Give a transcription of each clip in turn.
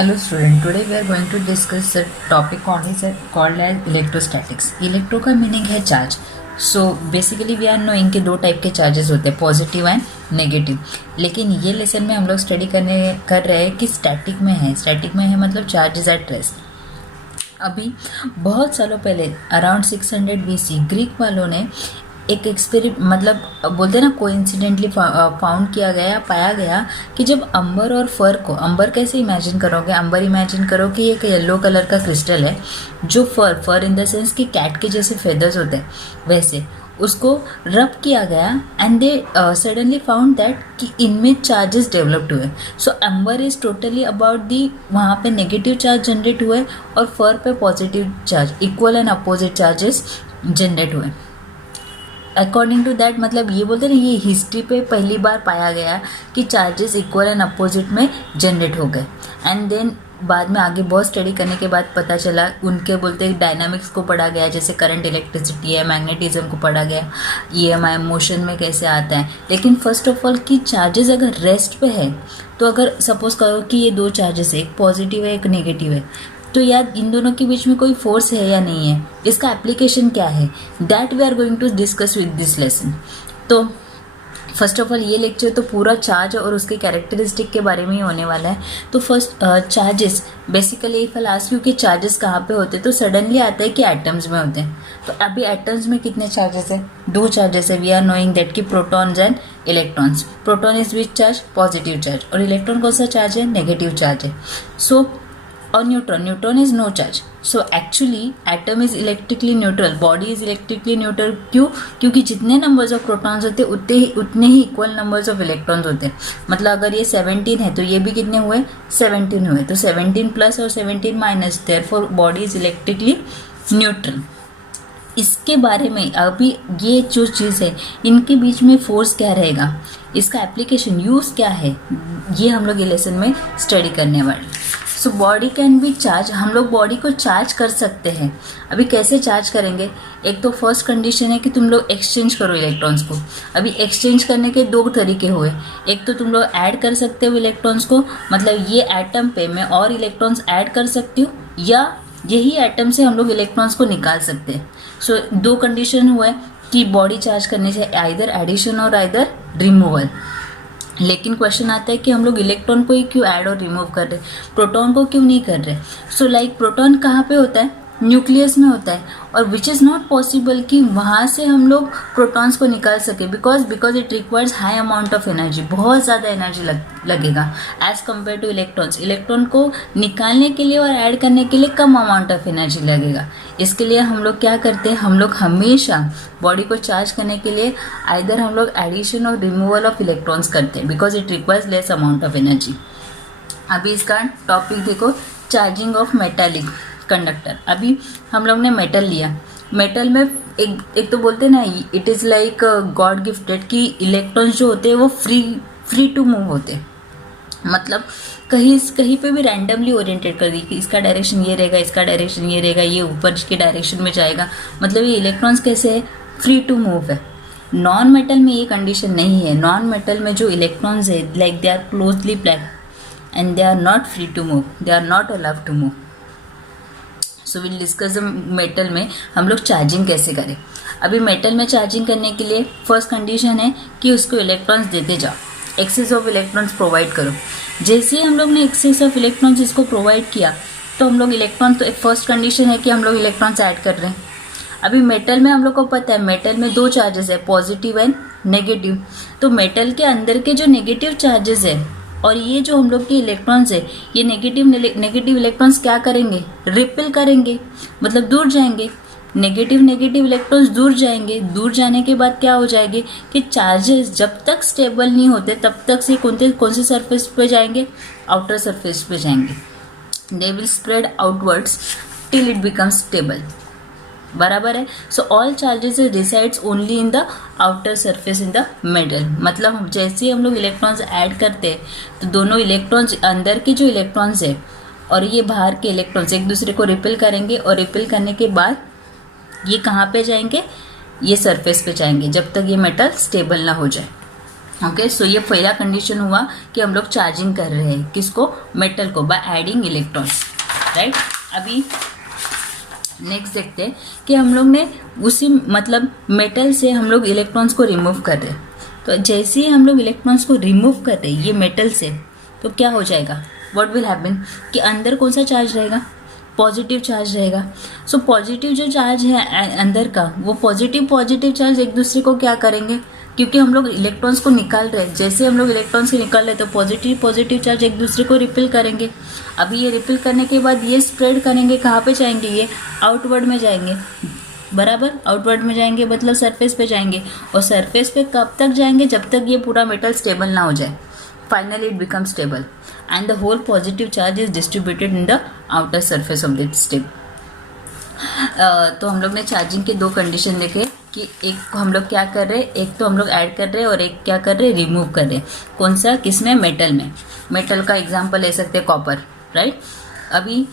Hello student, today we are going to discuss a topic called as electrostatics. Electro का meaning है charge. So basically we are knowing कि दो type के charges होते हैं, positive and negative. लेकिन ये लेसन में हम लोग स्टडी कर रहे हैं कि स्टैटिक में है मतलब चार्ज इज एट रेस्ट. अभी बहुत सालों पहले अराउंड 600 BC ग्रीक वालों ने एक मतलब बोलते हैं ना, कोइंसिडेंटली फाउंड किया गया, पाया गया कि जब अंबर और फर को, अंबर कैसे इमेजिन करोगे, अंबर इमेजिन करो कि एक येलो कलर का क्रिस्टल है, जो फर इन द सेंस कि कैट के जैसे फेदर्स होते हैं वैसे, उसको रब किया गया and they suddenly found that कि इनमें चार्जेस डेवलप्ड हुए. सो अंबर इज टोटली अबाउट दी, वहाँ पे नेगेटिव चार्ज जनरेट हुए और फर पे positive charge, equal and opposite charges generate हुए. अकॉर्डिंग टू दैट, मतलब ये बोलते हैं ना, ये हिस्ट्री पे पहली बार पाया गया कि चार्जेस इक्वल एंड अपोजिट में जनरेट हो गए. एंड देन बाद में आगे बहुत स्टडी करने के बाद पता चला, उनके बोलते हैं डायनामिक्स को पढ़ा गया, जैसे करंट इलेक्ट्रिसिटी है, मैग्नेटिज्म को पढ़ा गया, EMI मोशन में कैसे आता है. लेकिन फर्स्ट ऑफ ऑल कि चार्जेस अगर रेस्ट पे है, तो अगर सपोज करो कि ये दो चार्जेस है, एक पॉजिटिव है एक नेगेटिव है, तो यार इन दोनों के बीच में कोई फोर्स है या नहीं है, इसका एप्लीकेशन क्या है, that we are going to discuss with this lesson. तो फर्स्ट ऑफ ऑल ये लेक्चर तो पूरा चार्ज और उसके कैरेक्टरिस्टिक के बारे में ही होने वाला है. तो first charges, basically if I ask you कि चार्जेस कहाँ पे होते हैं, तो सडनली आता है कि एटम्स में होते हैं. तो अभी एटम्स में कितने चार्जेस है, दो चार्जेस है. वी आर नोइंग दैट कि protons and electrons. Proton is which charge, positive charge, और इलेक्ट्रॉन कौन सा चार्ज है, नेगेटिव चार्ज है. सो और neutron is no charge. So actually atom is electrically neutral, body is electrically neutral. क्यों? क्योंकि जितने नंबर्स ऑफ प्रोटॉन्स होते हैं उतने ही इक्वल नंबर्स ऑफ इलेक्ट्रॉन्स होते हैं. मतलब अगर ये 17 है तो ये भी कितने हुए, 17 हुए. तो 17 प्लस और 17 minus, therefore body is electrically neutral. इसके बारे में अभी ये जो चीज़ है, इनके बीच में फोर्स क्या रहेगा, इसका एप्लीकेशन यूज़ क्या है, ये हम लोग ये लेसन में स्टडी करने वाले. So body can be charge, हम लोग बॉडी को चार्ज कर सकते हैं. अभी कैसे चार्ज करेंगे, एक तो फर्स्ट कंडीशन है कि तुम लोग एक्सचेंज करो इलेक्ट्रॉन्स को. अभी एक्सचेंज करने के दो तरीके हुए, एक तो तुम लोग ऐड कर सकते हो इलेक्ट्रॉन्स को, मतलब ये एटम पे मैं और इलेक्ट्रॉन्स ऐड कर सकती हूँ, या यही एटम से हम लोग इलेक्ट्रॉन्स को निकाल सकते हैं. सो दो कंडीशन हुए कि बॉडी चार्ज करने से, आइदर एडिशन और आइदर रिमूवल. लेकिन क्वेश्चन आता है कि हम लोग इलेक्ट्रॉन को ही क्यों ऐड और रिमूव कर रहे, प्रोटॉन को क्यों नहीं कर रहे. सो लाइक प्रोटॉन कहाँ पे होता है, न्यूक्लियस में होता है, और विच इज़ नॉट पॉसिबल कि वहाँ से हम लोग प्रोटॉन्स को निकाल सके, because it requires high amount of energy, बहुत ज़्यादा एनर्जी लगेगा as compare to electrons. Electron को निकालने के लिए और ऐड करने के लिए कम अमाउंट ऑफ एनर्जी लगेगा. इसके लिए हम लोग क्या करते हैं, हम लोग हमेशा बॉडी को चार्ज करने के लिए आइदर हम लोग एडिशन और रिमूवल ऑफ इलेक्ट्रॉन्स करते हैं, because it requires less amount of energy. अभी इसका टॉपिक देखो, चार्जिंग ऑफ मेटालिक कंडक्टर. अभी हम लोग ने मेटल लिया, मेटल में एक तो बोलते हैं ना, it is like God gifted कि इलेक्ट्रॉन्स जो होते हैं वो फ्री टू मूव होते हैं. मतलब कहीं पे भी रैंडमली ओरिएंटेड कर दी कि इसका डायरेक्शन ये रहेगा, इसका डायरेक्शन ये रहेगा, ये ऊपर के डायरेक्शन में जाएगा. मतलब ये इलेक्ट्रॉन्स कैसे है, फ्री टू मूव है. नॉन मेटल में ये कंडीशन नहीं है. नॉन मेटल में जो इलेक्ट्रॉन्स है, like they are closely packed and they are not free to move, they are not allowed to move. So will discuss metal में हम लोग चार्जिंग कैसे करें. अभी मेटल में चार्जिंग करने के लिए फर्स्ट कंडीशन है कि उसको इलेक्ट्रॉन्स देते जाओ, एक्सेस ऑफ इलेक्ट्रॉन्स प्रोवाइड करो. जैसे ही हम लोग ने एक्सेस ऑफ इलेक्ट्रॉन्स इसको प्रोवाइड किया, तो हम लोग इलेक्ट्रॉन, तो फर्स्ट कंडीशन है कि हम लोग इलेक्ट्रॉन्स ऐड कर रहे हैं. अभी मेटल में हम लोग को पता है, मेटल में दो चार्जेस है, पॉजिटिव एंड नेगेटिव. तो मेटल के अंदर के जो नेगेटिव चार्जेस है और ये जो हम लोग के इलेक्ट्रॉन्स है, ये नेगेटिव इलेक्ट्रॉन्स क्या करेंगे, रिपेल करेंगे, मतलब दूर जाएंगे. नेगेटिव इलेक्ट्रॉन्स दूर जाएंगे. दूर जाने के बाद क्या हो जाएंगे कि चार्जेस जब तक स्टेबल नहीं होते तब तक से कौन से सरफेस पे जाएंगे, आउटर सरफेस पे जाएंगे. They will spread outwards till it becomes stable. बराबर है. So all charges resides only in the outer surface in the middle. मतलब जैसे ही हम लोग इलेक्ट्रॉन्स ऐड करते हैं, तो दोनों इलेक्ट्रॉन्स, अंदर के जो इलेक्ट्रॉन्स है और ये बाहर के इलेक्ट्रॉन्स एक दूसरे को रिपेल करेंगे, और रिपेल करने के बाद ये कहाँ पे जाएंगे, ये सरफेस पे जाएंगे, जब तक ये मेटल स्टेबल ना हो जाए. ओके, सो ये पहला कंडीशन हुआ कि हम लोग चार्जिंग कर रहे हैं किसको, मेटल को, बाय एडिंग इलेक्ट्रॉन्स, राइट। अभी नेक्स्ट देखते हैं कि हम लोग ने उसी मतलब मेटल से हम लोग इलेक्ट्रॉन्स को रिमूव कर रहे हैं। तो जैसे ही हम लोग इलेक्ट्रॉन्स को रिमूव कर रहे हैं ये मेटल से, तो क्या हो जाएगा, व्हाट विल हैपन कि अंदर कौन सा चार्ज रहेगा, पॉजिटिव चार्ज रहेगा। सो पॉजिटिव जो चार्ज है अंदर का, वो पॉजिटिव चार्ज एक दूसरे को क्या करेंगे, क्योंकि हम लोग इलेक्ट्रॉन्स को निकाल रहे हैं, जैसे हम लोग इलेक्ट्रॉन्स को निकाल रहे हैं तो पॉजिटिव चार्ज एक दूसरे को रिपेल करेंगे। अभी ये रिपेल करने के बाद ये स्प्रेड करेंगे, कहाँ पे जाएंगे, ये आउटवर्ड में जाएंगे, बराबर, आउटवर्ड में जाएंगे मतलब सरफेस पे जाएंगे। और सरफेस पे कब तक जाएंगे, जब तक ये पूरा मेटल स्टेबल ना हो जाए। Finally it become stable and the whole positive charge is distributed in the outer surface of this step. तो हम लोग ने चार्जिंग के दो कंडीशन देखे कि एक हम लोग क्या कर रहे हैं, एक तो हम लोग ऐड कर रहे हैं और एक क्या कर रहे हैं, रिमूव कर रहे हैं। कौन सा, किसमें, मेटल में। मेटल का एग्जांपल ले सकते हैं कॉपर, राइट। अभी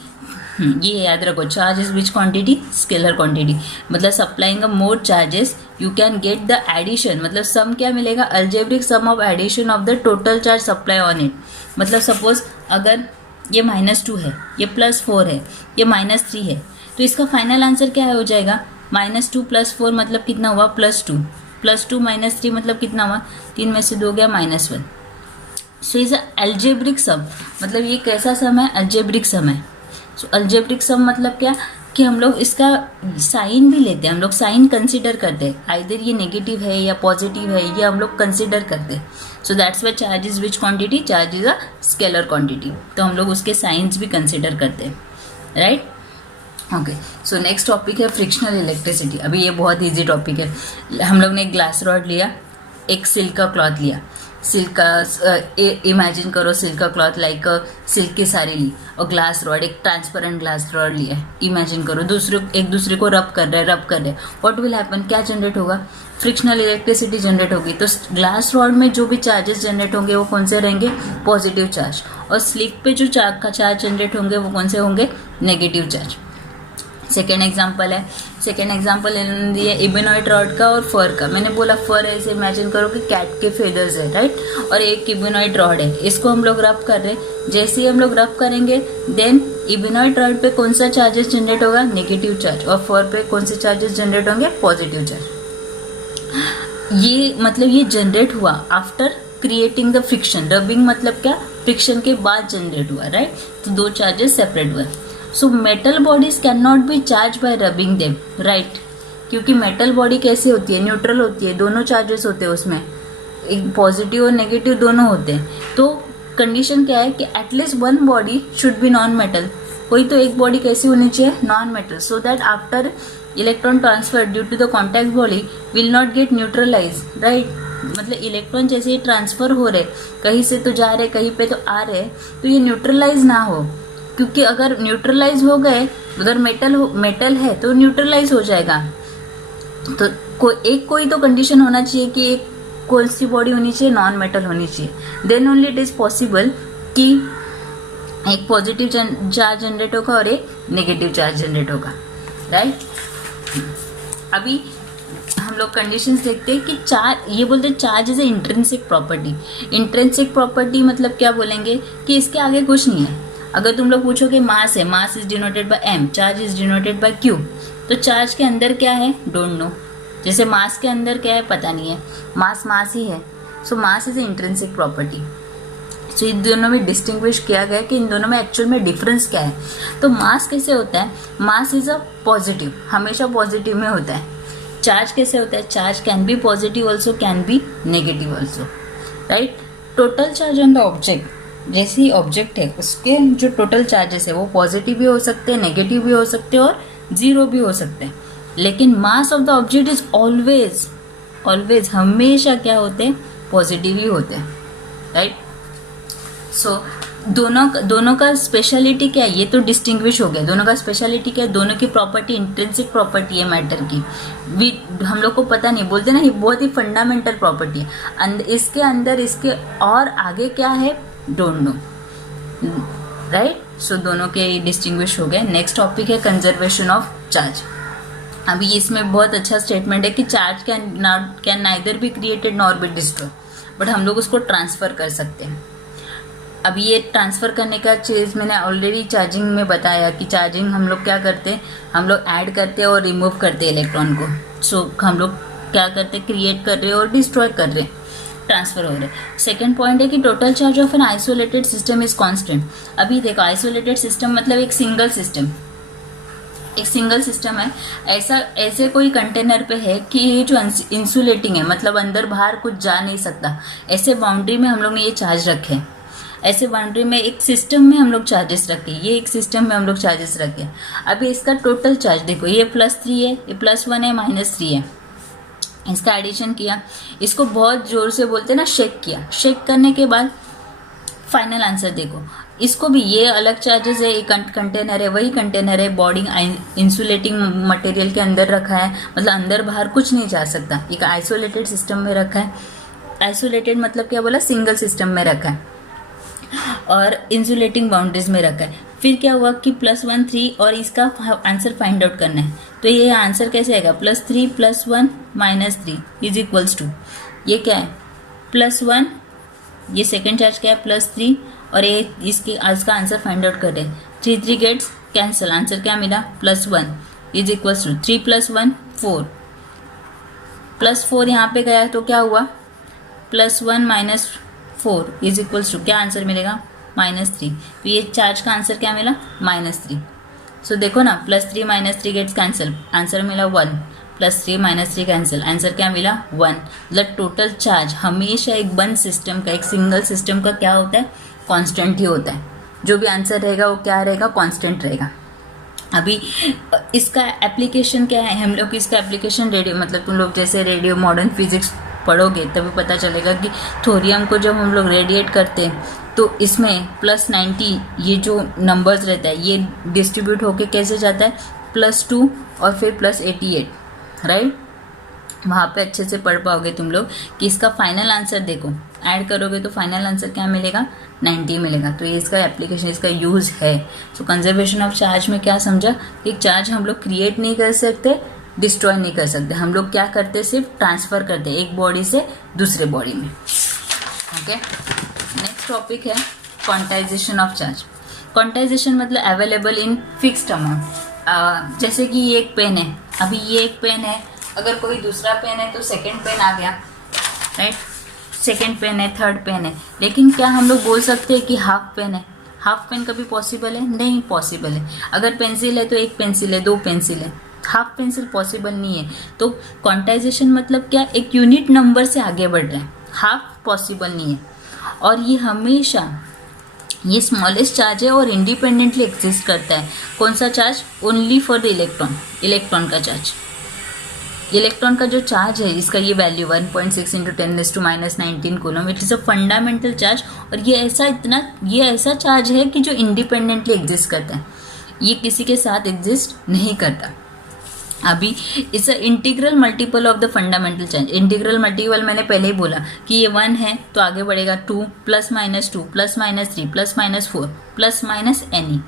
ये याद रखो, charge is which quantity, scalar quantity, मतलब supplying a more charges you can get the addition, मतलब सम क्या मिलेगा, algebraic sum of addition of the total charge supply on it. मतलब सपोज अगर ये -2 है, ये +4 है, ये -3 है, तो इसका फाइनल आंसर क्या हो जाएगा, -2 + 4 मतलब कितना हुआ, +2 + 2 - 3 मतलब कितना हुआ, 3 में से 2 गया, -1। सो इज अल्जेब्रिक सम, मतलब ये कैसा सम है, अल्जेब्रिक सम है। सो अल्जेब्रिक सम मतलब क्या कि हम लोग इसका साइन भी लेते हैं, हम लोग साइन कंसिडर करते हैं, आइदर ये नेगेटिव है या पॉजिटिव है, ये हम लोग कंसिडर करते हैं। So that's why charge is which quantity, charge is a scalar quantity, तो हम लोग उसके साइंस भी कंसिडर करते हैं, right. Okay, so next topic है फ्रिक्शनल इलेक्ट्रिसिटी। अभी ये बहुत इजी टॉपिक है। हम लोग ने एक ग्लास रॉड लिया, एक सिल्क का क्लॉथ लिया, सिल्क का इमेजिन करो, सिल्क का क्लॉथ लाइक सिल्क की साड़ी ली, और ग्लास रॉड, एक ट्रांसपेरेंट ग्लास रॉड लिया, इमेजिन करो, एक दूसरे को रब कर रहे हैं, व्हाट विल हैपन, क्या जनरेट होगा, फ्रिक्शनल इलेक्ट्रिसिटी जनरेट होगी। तो ग्लास रॉड में जो भी चार्जेस जनरेट होंगे वो कौन से रहेंगे, पॉजिटिव चार्ज, और स्लिक पे जो चार्ज जनरेट होंगे वो कौन से होंगे, नेगेटिव चार्ज। सेकेंड एग्जाम्पल दिया इबेनॉइड रॉड का और फर का। मैंने बोला फर ऐसे इमेजिन करो कि कैट के फेदर्स है, राइट, और एक इबेनॉइड रॉड है, इसको हम लोग रब कर रहे हैं। जैसे ही हम लोग रब करेंगे देन इबेनॉइड रॉड पे कौन सा चार्जेस जनरेट होगा, नेगेटिव चार्ज, और फर पे कौन से चार्जेस जनरेट होंगे, पॉजिटिव चार्ज। ये मतलब ये जनरेट हुआ after creating the friction. Rubbing मतलब क्या, फ्रिक्शन के बाद जनरेट हुआ, राइट। तो दो चार्जेस सेपरेट हुए। So metal bodies can not be charge by rubbing them, right, क्योंकि मेटल बॉडी कैसे होती है, न्यूट्रल होती है, दोनों चार्जेस होते हैं उसमें, एक पॉजिटिव और नेगेटिव दोनों होते हैं। तो कंडीशन क्या है कि at least one body should be non metal, कोई तो एक बॉडी कैसी होनी चाहिए, non metal, so that after electron transfer due to the contact body will not get neutralize, right. मतलब इलेक्ट्रॉन जैसे ही ट्रांसफर हो रहे, कहीं से तो जा रहे कहीं पे तो आ रहे, तो ये न्यूट्रलाइज ना हो, क्योंकि अगर न्यूट्रलाइज हो गए, उधर मेटल है तो न्यूट्रलाइज हो जाएगा। तो कोई तो कंडीशन होना चाहिए कि एक कौन सी बॉडी होनी चाहिए, नॉन मेटल होनी चाहिए, then only it is possible कि एक पॉजिटिव चार्ज जनरेट होगा और एक नेगेटिव चार्ज जनरेट होगा, राइट। अभी हम लोग कंडीशंस देखते हैं कि ये बोलते हैं charge is a intrinsic property. Intrinsic property मतलब क्या बोलेंगे कि इसके आगे कुछ नहीं है। अगर तुम लोग पूछोगे मास है, mass is denoted by m, charge is denoted by q, तो चार्ज के अंदर क्या है, डोंट नो। जैसे मास के अंदर क्या है पता नहीं है, मास ही है। So mass is a intrinsic property. So इन दोनों में डिस्टिंग्विश किया गया कि इन दोनों में एक्चुअल में डिफरेंस क्या है। तो मास कैसे होता है, मास इज अ पॉजिटिव, हमेशा पॉजिटिव में होता है। चार्ज कैसे होता है, charge can be positive also, can be negative also, right. Total charge on the object, जैसे ही ऑब्जेक्ट है उसके जो टोटल चार्जेस है वो पॉजिटिव भी हो सकते हैं, नेगेटिव भी हो सकते हैं और जीरो भी हो सकते हैं। लेकिन mass of the object is always हमेशा क्या होते हैं, पॉजिटिव ही होते हैं, राइट। सो दोनों का स्पेशलिटी क्या है, ये तो डिस्टिंग्विश हो गया। दोनों का स्पेशलिटी क्या है, दोनों की प्रॉपर्टी इंट्रिंसिक प्रॉपर्टी है मैटर की, हम लोग को पता नहीं, बोलते ना ये बहुत ही फंडामेंटल प्रॉपर्टी है। इसके अंदर इसके और आगे क्या है, डोंट नो, राइट। सो दोनों के डिस्टिंग्विश हो गए। नेक्स्ट टॉपिक है कंजर्वेशन ऑफ चार्ज। अभी इसमें बहुत अच्छा स्टेटमेंट है कि charge can neither be created nor be destroy, but हम लोग उसको ट्रांसफ़र कर सकते हैं। अब ये ट्रांसफ़र करने का चीज़ मैंने ऑलरेडी चार्जिंग में बताया कि चार्जिंग हम लोग क्या करते हैं, हम लोग ऐड करते हैं और रिमूव करते हैं इलेक्ट्रॉन को। सो हम लोग क्या करते हैं, क्रिएट कर रहे हैं और डिस्ट्रॉय कर रहे हैं, ट्रांसफर हो रहे हैं। सेकेंड पॉइंट है कि total charge of an isolated system is constant. अभी देखो आइसोलेटेड सिस्टम मतलब एक सिंगल सिस्टम, एक सिंगल सिस्टम है। ऐसे कोई कंटेनर पे है कि ये जो इंसुलेटिंग है, मतलब अंदर बाहर कुछ जा नहीं सकता, ऐसे बाउंड्री में हम लोग ने ये चार्ज रखे हैं। ऐसे बाउंड्री में एक सिस्टम में हम लोग चार्जेस रखे, ये एक सिस्टम में हम लोग चार्जेस रखे। अभी इसका टोटल चार्ज देखो, ये +3 है, ये +1 है, -3 है। इसका एडिशन किया, इसको बहुत जोर से बोलते हैं ना शेक किया। शेक करने के बाद फाइनल आंसर देखो, इसको भी ये अलग चार्जेस है, एक कंटेनर है, वही कंटेनर है, बॉडी इंसुलेटिंग मटेरियल के अंदर रखा है, मतलब अंदर बाहर कुछ नहीं जा सकता, एक आइसोलेटेड सिस्टम में रखा है। आइसोलेटेड मतलब क्या बोला, सिंगल सिस्टम में रखा है और इंसुलेटिंग बाउंड्रीज में रखा है। फिर क्या हुआ कि +1 3 और इसका आंसर फाइंड आउट करना है। तो ये आंसर कैसे आएगा, +3 +1 -3 इज इक्वल्स टू, ये क्या है +1, ये सेकेंड चार्ज क्या है +3 और ये इसका आंसर फाइंड आउट कर रहे हैं। 3 3 गेट्स कैंसिल, आंसर क्या मिला +1 इज इक्वल्स टू 3 + 1 4, +4 यहाँ पे गया तो क्या हुआ +1 - 4 इज इक्वल्स टू क्या आंसर मिलेगा -3। तो ये चार्ज का आंसर क्या मिला -3। सो देखो ना +3 - 3 गेट्स कैंसिल, आंसर मिला 1, +3 - 3 कैंसिल, आंसर क्या मिला 1। मतलब टोटल चार्ज हमेशा एक बंद सिस्टम का, एक सिंगल सिस्टम का क्या होता है, कांस्टेंट ही होता है। जो भी आंसर रहेगा वो क्या रहेगा, कांस्टेंट रहेगा। अभी इसका एप्लीकेशन क्या है, हम लोग इसका एप्लीकेशन रेडियो, मतलब तुम लोग जैसे रेडियो मॉडर्न फिजिक्स पढ़ोगे तभी पता चलेगा कि थोरियम को जब हम लोग रेडिएट करते हैं तो इसमें +90 ये जो नंबर्स रहता है ये डिस्ट्रीब्यूट होके कैसे जाता है +2 और फिर +88, राइट। वहाँ पे अच्छे से पढ़ पाओगे तुम लोग कि इसका फाइनल आंसर देखो, ऐड करोगे तो फाइनल आंसर क्या मिलेगा 90 मिलेगा। तो ये इसका एप्लीकेशन, इसका यूज़ है। सो कंजर्वेशन ऑफ चार्ज में क्या समझा कि चार्ज हम लोग क्रिएट नहीं कर सकते, डिस्ट्रॉय नहीं कर सकते, हम लोग क्या करते सिर्फ ट्रांसफ़र करते एक बॉडी से दूसरे बॉडी में। ओके, नेक्स्ट टॉपिक है क्वांटाइजेशन ऑफ चार्ज। क्वांटाइजेशन मतलब अवेलेबल इन फिक्स्ड अमाउंट। जैसे कि ये एक पेन है, अभी ये एक पेन है, अगर कोई दूसरा पेन है तो सेकेंड पेन आ गया, राइट। सेकेंड पेन है, थर्ड पेन है, लेकिन क्या हम लोग बोल सकते हैं कि हाफ पेन है? हाफ पेन कभी पॉसिबल है? नहीं पॉसिबल है। अगर पेंसिल है तो एक पेंसिल है, दो पेंसिल है, हाफ पेंसिल पॉसिबल नहीं है। तो क्वांटाइजेशन मतलब क्या, एक यूनिट नंबर से आगे बढ़ रहे हैं, हाफ पॉसिबल नहीं है। और ये हमेशा ये स्मॉलेस्ट चार्ज है और इंडिपेंडेंटली एग्जिस्ट करता है। कौन सा charge? Only for the electron, electron का चार्ज। इलेक्ट्रॉन का जो चार्ज है इसका ये value 1.6 × 10⁻⁹ coulomb, it is a fundamental charge. और ये ऐसा चार्ज है कि जो इंडिपेंडेंटली एग्जिस्ट करता है, ये किसी के साथ एग्जिस्ट नहीं करता। अभी it's a integral multiple of the fundamental charge. Integral multiple मैंने पहले ही बोला कि ये 1 है तो आगे बढ़ेगा 2 +- 2 +- 3 +- 4 ± any।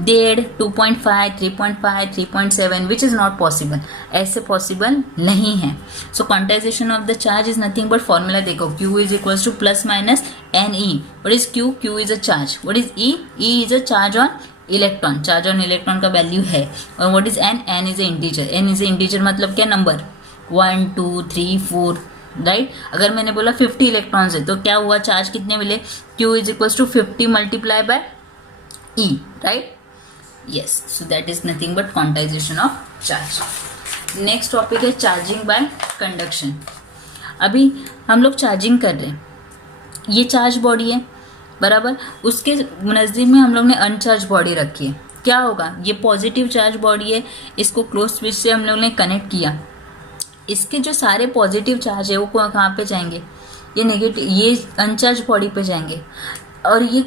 They add 2.5 3.5 3.7 which is not possible, ऐसे पॉसिबल नहीं है। So quantization of the charge is nothing but formula देखो, Q is equals to ± NE। What is Q? Q is a charge. What is E? E is a charge on electron, charge on electron का value है। और what is N? N is a integer. N is a integer मतलब क्या, number 1 2 3 4, right. अगर मैंने बोला 50 electrons है तो क्या हुआ, चार्ज कितने मिले? Q is equals to 50 × E, right. Yes, so that is nothing but quantization of charge. Next topic है चार्जिंग बाय कंडक्शन। अभी हम लोग चार्जिंग कर रहे हैं, ये चार्ज बॉडी है बराबर, उसके नज़दीक में हम लोग ने अनचार्ज बॉडी रखी है। क्या होगा, ये पॉजिटिव चार्ज बॉडी है, इसको क्लोज स्विच से हम लोग ने कनेक्ट किया। इसके जो सारे पॉजिटिव चार्ज है वो कहाँ पे जाएंगे, ये नेगेटिव, ये अनचार्ज बॉडी पे जाएंगे। और ये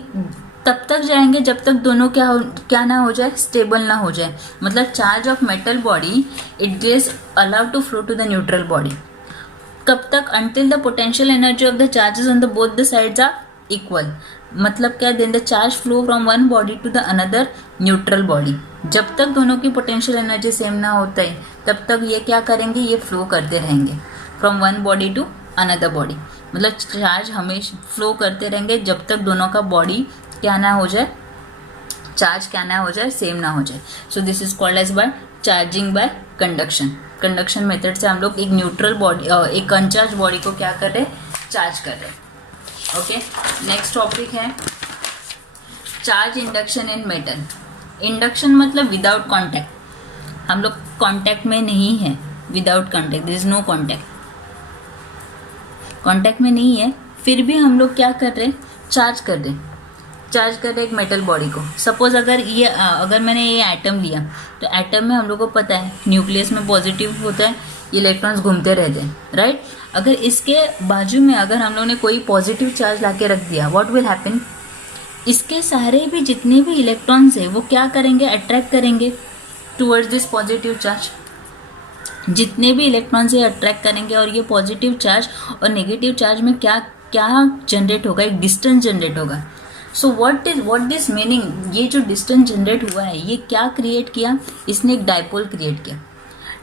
तब तक जाएंगे जब तक दोनों क्या ना हो जाए, स्टेबल ना हो जाए। मतलब charge of metal body it is allowed to flow to the neutral body. कब तक? Until the potential energy of the charges on the both the sides are equal. मतलब क्या, then the charge flow from one body to the another neutral body. जब तक दोनों की potential energy same ना होता है तब तक ये क्या करेंगे, ये फ्लो करते रहेंगे from one body to another body. मतलब चार्ज हमेशा फ्लो करते रहेंगे जब तक दोनों का बॉडी क्या ना हो जाए, चार्ज क्या ना हो जाए, सेम ना हो जाए. So this is called as by charging by conduction. Conduction method से हम लोग एक न्यूट्रल बॉडी, एक अनचार्ज बॉडी को क्या कर रहे, चार्ज कर रहे. ओके, नेक्स्ट टॉपिक है charge induction in metal. Induction मतलब विदाउट कॉन्टैक्ट, हम लोग कॉन्टैक्ट में नहीं है, without contact, there is no contact, contact में नहीं है, फिर भी हम लोग क्या कर रहे, चार्ज कर रहे, चार्ज कर रहे एक मेटल बॉडी को. सपोज अगर मैंने ये एटम लिया, तो एटम में हम लोग को पता है न्यूक्लियस में पॉजिटिव होता है, इलेक्ट्रॉन्स घूमते रहते हैं, राइट. अगर इसके बाजू में अगर हम लोग ने कोई पॉजिटिव चार्ज लाके रख दिया, व्हाट विल हैपन, इसके सारे भी जितने भी इलेक्ट्रॉन्स है वो क्या करेंगे, अट्रैक्ट करेंगे टुवर्ड्स दिस पॉजिटिव चार्ज. जितने भी इलेक्ट्रॉन्स ये अट्रैक्ट करेंगे और ये पॉजिटिव चार्ज और नेगेटिव चार्ज में क्या क्या जनरेट होगा, एक डिस्टेंस जनरेट होगा. सो व्हाट दिस मीनिंग, ये जो डिस्टेंस जनरेट हुआ है ये क्या क्रिएट किया, इसने एक डायपोल क्रिएट किया.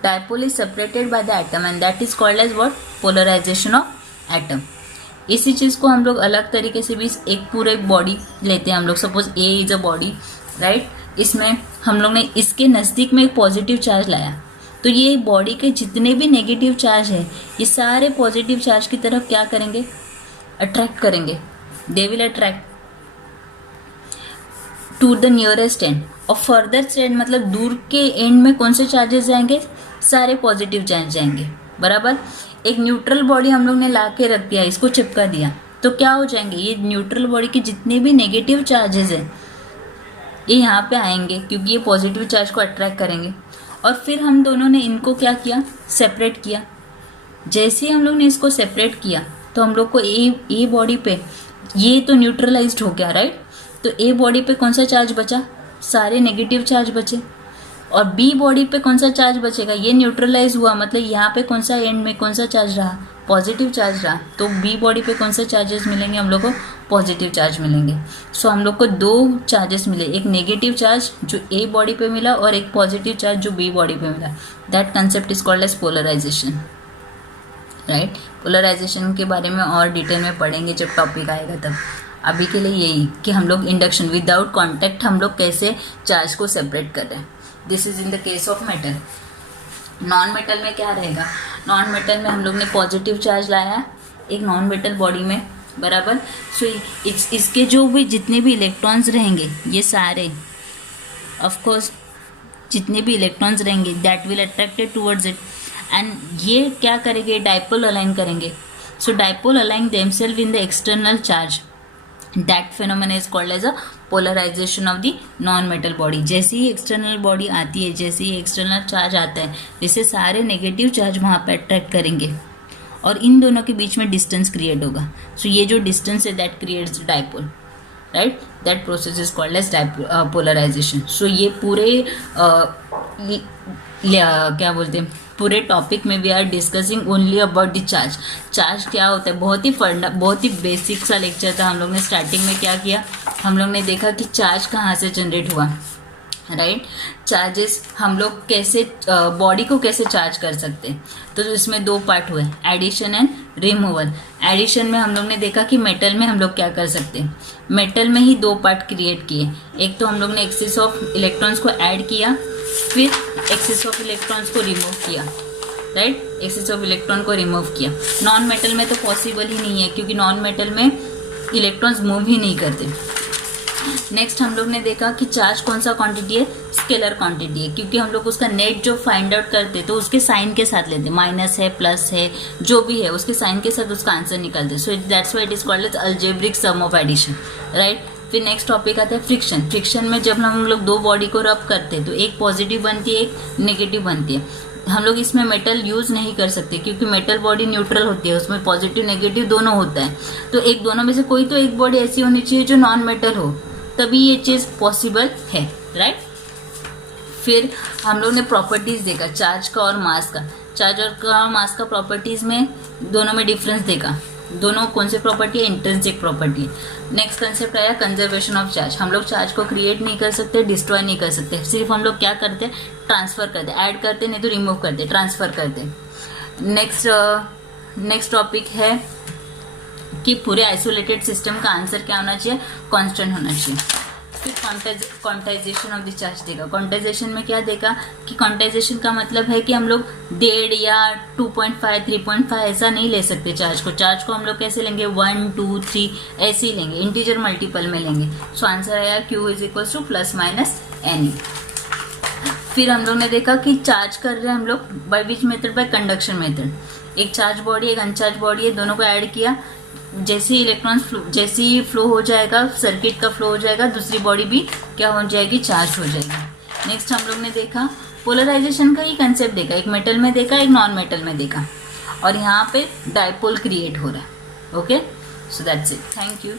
Dipole is separated by the atom and that is called as what, polarization of atom. इसी चीज़ को हम लोग अलग तरीके से भी एक पूरे बॉडी लेते हैं हम लोग. Suppose A is a body, right. इसमें हम लोग ने इसके नज़दीक में एक पॉजिटिव चार्ज लाया, तो ये बॉडी के जितने भी नेगेटिव चार्ज है ये सारे पॉजिटिव चार्ज की तरफ क्या करेंगे, अट्रैक्ट करेंगे. They will attract to the nearest end. और फर्दर एंड मतलब दूर के एंड में कौन से चार्जेस जाएंगे, सारे पॉजिटिव चार्ज जाएंगे, बराबर. एक न्यूट्रल बॉडी हम लोग ने ला के रख दिया, इसको चिपका दिया, तो क्या हो जाएंगे, ये न्यूट्रल बॉडी के जितने भी नेगेटिव चार्जेस हैं ये यहाँ पे आएंगे क्योंकि ये पॉजिटिव चार्ज को अट्रैक्ट करेंगे. और फिर हम दोनों ने इनको क्या किया, सेपरेट किया. जैसे ही हम लोग ने इसको सेपरेट किया तो हम लोग को ए बॉडी पे ये तो न्यूट्रलाइज्ड हो गया, राइट. तो ए बॉडी पे कौन सा चार्ज बचा, सारे नेगेटिव चार्ज बचे. और बी बॉडी पे कौन सा चार्ज बचेगा, ये न्यूट्रलाइज हुआ, मतलब यहाँ पे कौन सा एंड में कौन सा चार्ज रहा, पॉजिटिव चार्ज रहा. तो बी बॉडी पे कौन से चार्जेस मिलेंगे हम लोग को, पॉजिटिव चार्ज मिलेंगे. सो हम लोग को दो चार्जेस मिले, एक नेगेटिव चार्ज जो ए बॉडी पे मिला और एक पॉजिटिव चार्ज जो बी बॉडी पे मिला. That concept is called as polarization, right. Polarization के बारे में और डिटेल में पढ़ेंगे जब टॉपिक आएगा तब. अभी के लिए यही कि हम लोग इंडक्शन विदाउट कॉन्टैक्ट हम लोग कैसे चार्ज को सेपरेट कर रहे हैं. This is in the case of metal. Non metal में क्या रहेगा, नॉन मेटल में हम लोग ने पॉजिटिव चार्ज लाया एक नॉन मेटल बॉडी में, बराबर. सो इसके जो भी जितने भी इलेक्ट्रॉन्स रहेंगे ये सारे ऑफकोर्स जितने भी इलेक्ट्रॉन्स रहेंगे that will attracted towards it and ये क्या करेंगे, डायपोल अलाइन करेंगे. So dipole align themselves in the external charge. That phenomena is called as a polarization of the non metal body. जैसे ही एक्सटर्नल बॉडी आती है, जैसे ही एक्सटर्नल चार्ज आता है, जैसे सारे नेगेटिव चार्ज वहाँ पर अट्रैक्ट करेंगे और इन दोनों के बीच में डिस्टेंस क्रिएट होगा. सो ये जो डिस्टेंस है that creates dipole, right. That process is called as polarization. So ये पूरे क्या बोलते हैं, पूरे टॉपिक में we are discussing only about the charge. Charge क्या होता है, बहुत ही बेसिक सा लेक्चर था. हम लोग ने स्टार्टिंग में क्या किया, हम लोग ने देखा कि चार्ज कहाँ से जनरेट हुआ, राइट. चार्जेस हम लोग कैसे बॉडी को कैसे चार्ज कर सकते हैं. तो इसमें दो पार्ट हुए, एडिशन एंड रिमूवल. एडिशन में हम लोग ने देखा कि मेटल में हम लोग क्या कर सकते हैं, मेटल में ही दो पार्ट क्रिएट किए. एक तो हम लोग ने एक्सिस ऑफ इलेक्ट्रॉन्स को ऐड किया, फिर एक्सिस ऑफ इलेक्ट्रॉन्स को रिमूव किया, राइट. एक्सिस ऑफ इलेक्ट्रॉन को रिमूव किया. नॉन मेटल में तो पॉसिबल ही नहीं है क्योंकि नॉन मेटल में इलेक्ट्रॉन्स मूव ही नहीं करते. नेक्स्ट हम लोग ने देखा कि चार्ज कौन सा क्वांटिटी है, स्केलर क्वांटिटी है, क्योंकि हम लोग उसका नेट जो फाइंड आउट करते तो उसके साइन के साथ लेते, माइनस है प्लस है जो भी है उसके साइन के साथ उसका आंसर निकालते. So that's why it is called as algebraic sum of addition, right. फिर नेक्स्ट टॉपिक आता है फ्रिक्शन. फ्रिक्शन में जब हम लोग दो बॉडी को रब करते हैं तो एक पॉजिटिव बनती है, एक नेगेटिव बनती है. हम लोग इसमें मेटल यूज़ नहीं कर सकते क्योंकि मेटल बॉडी न्यूट्रल होती है, उसमें पॉजिटिव नेगेटिव दोनों होता है. तो एक दोनों में से कोई तो एक बॉडी ऐसी होनी चाहिए जो नॉन मेटल हो, तभी ये चीज़ पॉसिबल है, राइट. फिर हम लोग ने प्रॉपर्टीज़ देखा चार्ज का और मास का. चार्ज और मास का प्रॉपर्टीज़ में दोनों में डिफरेंस देखा. दोनों कौन सी प्रॉपर्टी है, इंट्रिंसिक प्रॉपर्टी. नेक्स्ट कंसेप्ट आया कंजर्वेशन ऑफ चार्ज. हम लोग चार्ज को क्रिएट नहीं कर सकते, डिस्ट्रॉय नहीं कर सकते, सिर्फ हम लोग क्या करते हैं, ट्रांसफ़र करते, ऐड करते नहीं तो रिमूव करते, ट्रांसफ़र करते. नेक्स्ट टॉपिक है कि पूरे आइसोलेटेड सिस्टम का आंसर क्या होना चाहिए, कांस्टेंट होना चाहिए। फिर क्वांटाइजेशन ऑफ द चार्ज देगा। क्वांटाइजेशन में क्या देगा कि क्वांटाइजेशन का मतलब है कि हम लोग 1.5 या 2.5 3.5 ऐसा नहीं ले सकते चार्ज को। चार्ज को हम लोग कैसे लेंगे, 1 2 3 ऐसे ही लेंगे, इंटीजर मल्टीपल में लेंगे। सो आंसर आया Q is equal two plus minus NE। फिर हम लोग ने देखा कि चार्ज कर रहे हैं हम लोग by which method, bye conduction method. एक चार्ज बॉडी एक अनचार्ज बॉडी है, दोनों को ऐड किया, जैसे ही इलेक्ट्रॉन जैसे ही फ्लो हो जाएगा, सर्किट का फ्लो हो जाएगा, दूसरी बॉडी भी क्या हो जाएगी, चार्ज हो जाएगी। नेक्स्ट हम लोग ने देखा पोलराइजेशन का ही कंसेप्ट देखा, एक मेटल में देखा एक नॉन मेटल में देखा, और यहाँ पे डायपोल क्रिएट हो रहा है। Okay, so that's it, thank you.